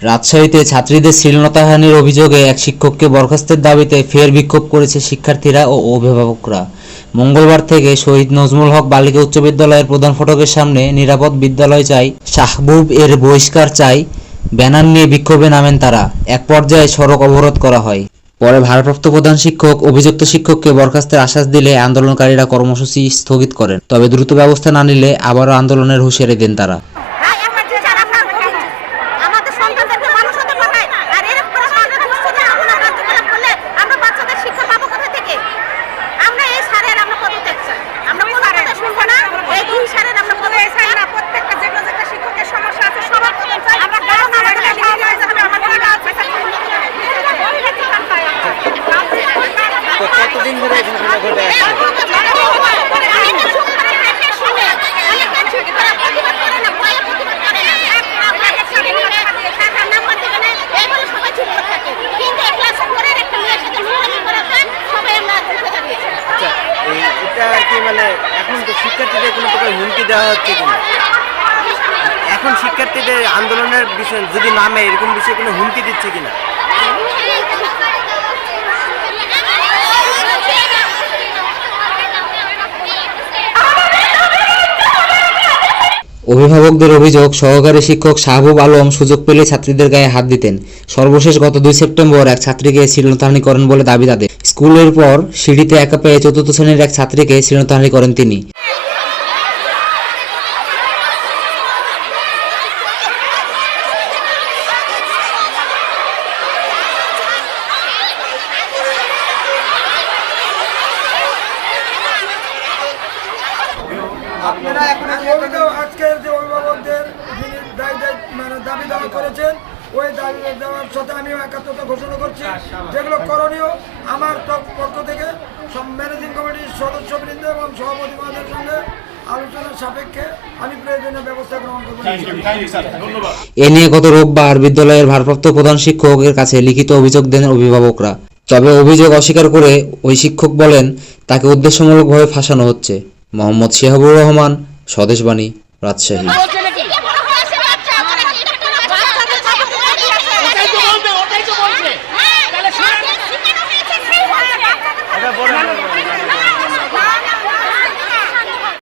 রাজশাহীতে ছাত্রীদের শ্লীলতাহানির অভিযোগে এক শিক্ষককে বরখাস্তের দাবিতে ফের বিক্ষোভ করেছে শিক্ষার্থীরা ও অভিভাবকরা। মঙ্গলবার থেকে শহীদ নজমুল হক বালিকা উচ্চ বিদ্যালয়ের প্রধান ফটকের সামনে নিরাপদ বিদ্যালয় চাই শাহবুব এর বহিষ্কার চাই ব্যানার নিয়ে বিক্ষোভে নামেন তারা। এক পর্যায়ে সড়ক অবরোধ করা হয়। পরে ভারপ্রাপ্ত প্রধান শিক্ষক, অভিযুক্ত শিক্ষককে বরখাস্তের আশ্বাস দিলে আন্দোলনকারীরা কর্মসূচি স্থগিত করেন। তবে দ্রুত ব্যবস্থা না নিলে আবারও আন্দোলনের হুঁশিয়ারি দেন তারা হ্যাঁ, আমার টিচার আপনার আমাদের সন্তানদেরকে মানুষ হতে পাঠায় আর এরকম করে আমাদের দুশ্চিন্তা আমরা কার্যকলাপ করলে আমরা বাচ্চাদের শিক্ষা পাবো কোথা থেকে আমরা এই সারের আমরা পদত্যাগ চাই আমরা কোনো কথা শুনব না এই দুই সারের আমরা পদত্যাগ চাই না প্রত্যেকটা যেগুলো যেটা শিক্ষকের সমস্যা আছে সবার পদত্যাগ চাই আমরা কারণ আমাদের লেখা হয়ে যাবে আমার টাকা আছে তো কতদিন ধরে এখানে ঘটে আসছে। আচ্ছা এটা কি মানে এখন তো শিক্ষার্থীদের কোনো হুমকি দেওয়া হচ্ছে এখন শিক্ষার্থীদের আন্দোলনের বিষয় যদি নামে, এরকম বিষয়ে কোনো হুমকি দিচ্ছে কিনা অভিভাবকদের অভিযোগ, সহকারী শিক্ষক শাহবুব আলম সুযোগ পেলে ছাত্রীদের গায়ে হাত দিতেন। সর্বশেষ গত দুই সেপ্টেম্বর এক ছাত্রীকে শ্লীলতাহানি করেন বলে দাবি তাদের। স্কুলের পর সিঁড়িতে একা পেয়ে চতুর্থ শ্রেণির এক ছাত্রীকে শ্লীলতাহানি করেন তিনি। আজকের যে অভিভাবকদের যিনি দায়ী দায়ী- মানে দাবি দাওয়া করেছেন ওই দাবি দেওয়ার সাথে আমিও একাত্মতা ঘোষণা করছি। যেগুলো করণীয় আমার পক্ষ থেকে ম্যানেজিং কমিটির সদস্যবৃন্দ এবং সভাপতি মহোদয়ের সঙ্গে আলোচনার সাপেক্ষে আমি প্রয়োজনীয় ব্যবস্থা গ্রহণ করব। এ নিয়ে গত রোববার বিদ্যালয়ের ভারপ্রাপ্ত প্রধান শিক্ষকের কাছে লিখিত অভিযোগ দেন অভিভাবকরা। তবে অভিযোগ অস্বীকার করে ওই শিক্ষক বলেন তাকে উদ্দেশ্যমূলকভাবে ফাঁসানো হচ্ছে। মোহাম্মদ শিহাবুর রহমান স্বদেশবাণী রাজশাহী।